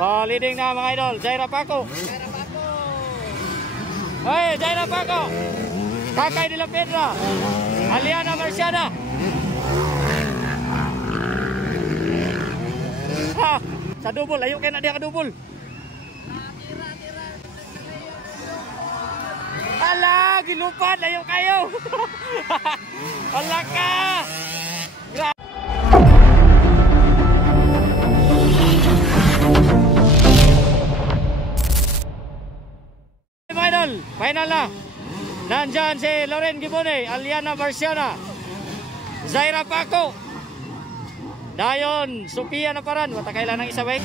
So, leading na mga idol, Jaira Paco. Hey, Jaira Paco. Kakay de la Pedra. Aliana Marciana. Ha, sa double, ayo kayo na dia ka double. Ala, gilupad, ayo kayo. Ala ka. Final na. Nandyan si Loren Gibone, Aliana Marciana, Jaira Paco. Dayon, Sophia na paran. Wata kailan ng isabay.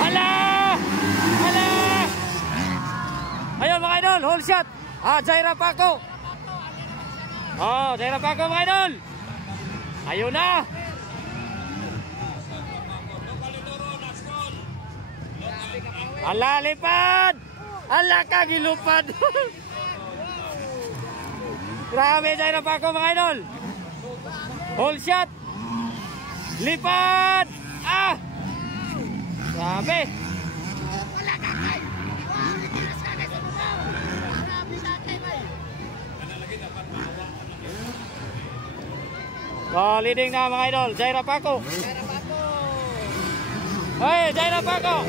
Hala! Hala! Ayun mga idol, hold shot. Jaira Paco. Jaira Paco mga idol. Ayun na. Ala, lipad! Ala ka, gilupad! Grabe, Jaira Paco mga idol! Hold shot! Lipad! Grabe! Leading na mga idol, Jaira Paco! Hey, Jaira Paco!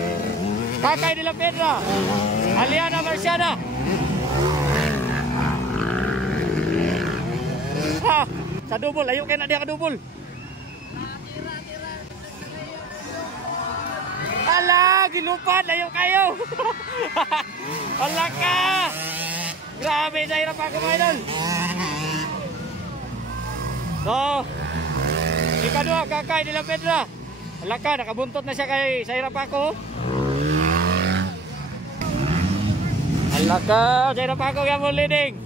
Kakay de la Pedra, Aliana Marciana. Ha, sa double, ayo kayo na dia ka double. Ala, gilupad, ayo kayo. Ala ka. Grabe, Jaira Paco mga idol. So, ikadua, Kakay de la Pedra. Ala ka, nakabuntot na siya kay Jaira Paco. Ala ka, Jaira Paco yang mo leading.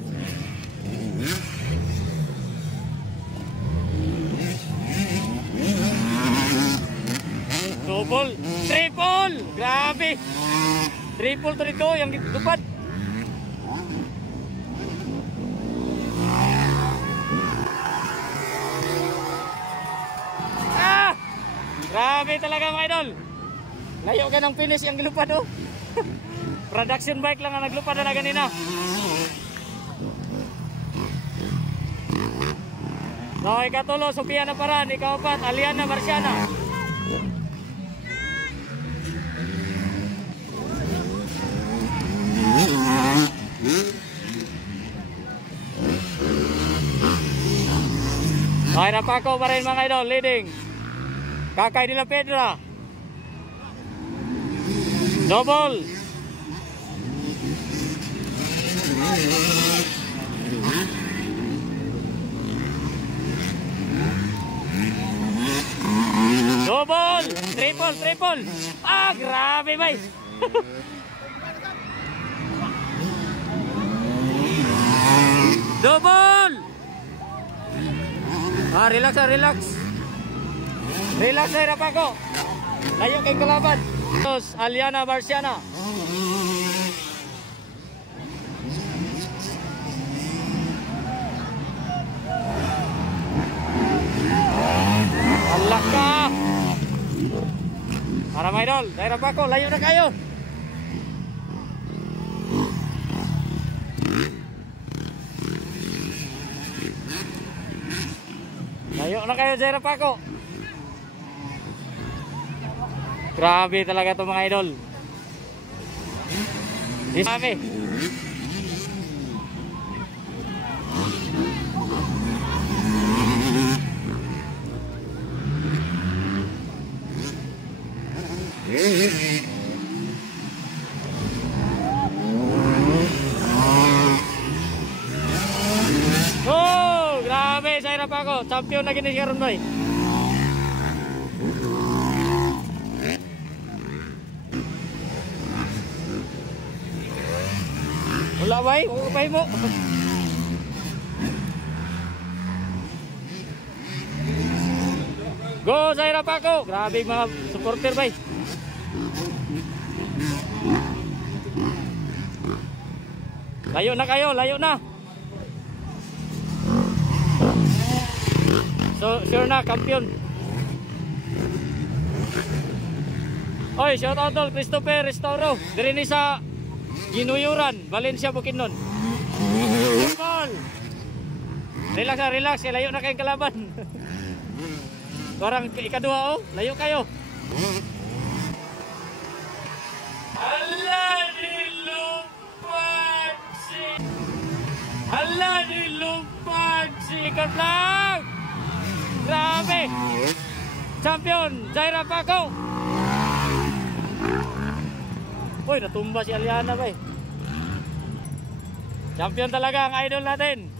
Double, triple, grabe. Triple to dito yang dupad. Grabe talaga mga idol. Layo ka ng finish yang gilupad oh. Production bike lang ang naglupad na ganina. So, ikatulo, Sophia na paran. Ikapat, Aliana Marciana. Jaira Paco pa rin mga idol, leading. Kakay de la Pedra. Double. Double, triple. Grabe bay. Double. Relax. Relax, Jaira Paco. Layo kay kalaban. Terus Aliana Marciana. Allah ka. Para mga idol, Jaira Paco, layo na kayo. Layo na kayo, Jaira Paco. Grabe talaga ito mga idol. Grabe. Grabe, Jaira Paco, champion na gini karon bay. Wala bay, upay mo. Go Jaira Paco, grabe mga supporter bay. Layo na kayo, layo na. So, sure na, kampiyon. Hoy, shout out tol, Christopher Restauro. Diri ni sa Ginuyuran, Valencia, Bukidnon. Ball. Relax na, relax. Layo na kayong kalaban. Parang ikaduha, oh. Layo kayo. Hala, nilupad si... Hala, nilupad si Ikatlog. Grabe. Champion, Jaira Paco. Uy, natumba si Aliana ba eh. Champion talaga ang idol natin.